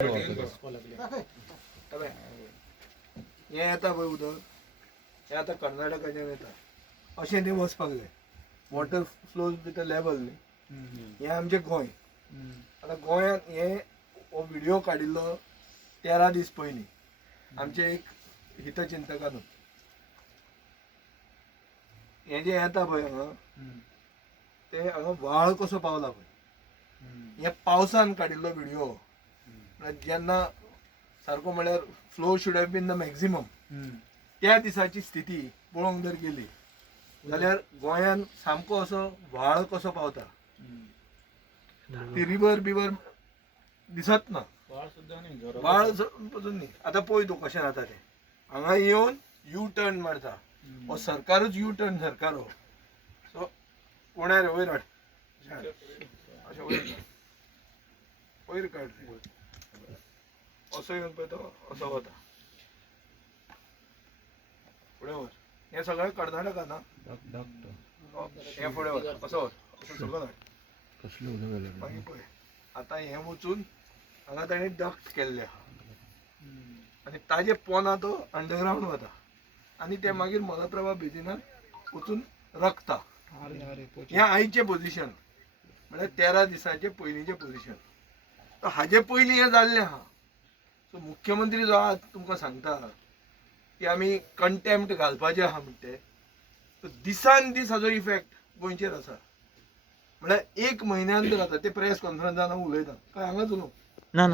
हे येता पळय उदक हे आता कर्नाटकाच्यान येता अशें ते वचपाक जाय. वॉटर फ्लोज विथ लेवल न्ही हे आमचें गोंय. आतां गोंयांत हे हो व्हिडिओ काडिल्लो 13 दीस पयलीं आमचे एक हितचिंतकान. हे जे येता पळय हांगा ते हांगा व्हाळ कसो पावला पळय हे पावसान काडिल्लो व्हिडिओ. जेन्ना सारको म्हळ्यार flow should have been the maximum त्या दिसाची स्थिती पळोवंक जर गेली जाल्यार गोंयान सामको असो व्हाळ कसो पावता. ती रिवर बिवर दिसत ना. व्हाळ पसून न्ही. आतां पळय तूं कशें जाता तें. हांगा येवन यू टर्न मारता. हो सरकारूच यू टर्न सरकार हो. सो कोण्यार वयर हाड अशें वयर काड असो येवन पळय तो असो वता फुडें वर. हें सगळें कर्नाटका ना. हें फुडें वर असो वर असो सकयल हाड. मागीर पळय आतां हें वचून हांगा ताणें डक्ट केल्ले आहा आनी ताजे पोंदा तो अंडरग्रावंड वता आनी ते मागीर मलप्रभा बेजिनात वचून रकता. हें आयचें पोजिशन म्हळ्यार 13 दिसांचे पयलींचें पोजिशन. हाजे पयलीं हें जाल्लें आहा. सो मुख्यमंत्री जो आज तुमकां सांगता की आमी कंटेम्प्ट घालपाचे आहा म्हणटा ते दिसान दीस हाजो इफेक्ट गोंयचेर आसा. म्हळ्यार एक म्हयन्यान जर जाता ते प्रेस कॉन्फरन्सान हांव उलयतां काय हांगाच उलोवं ना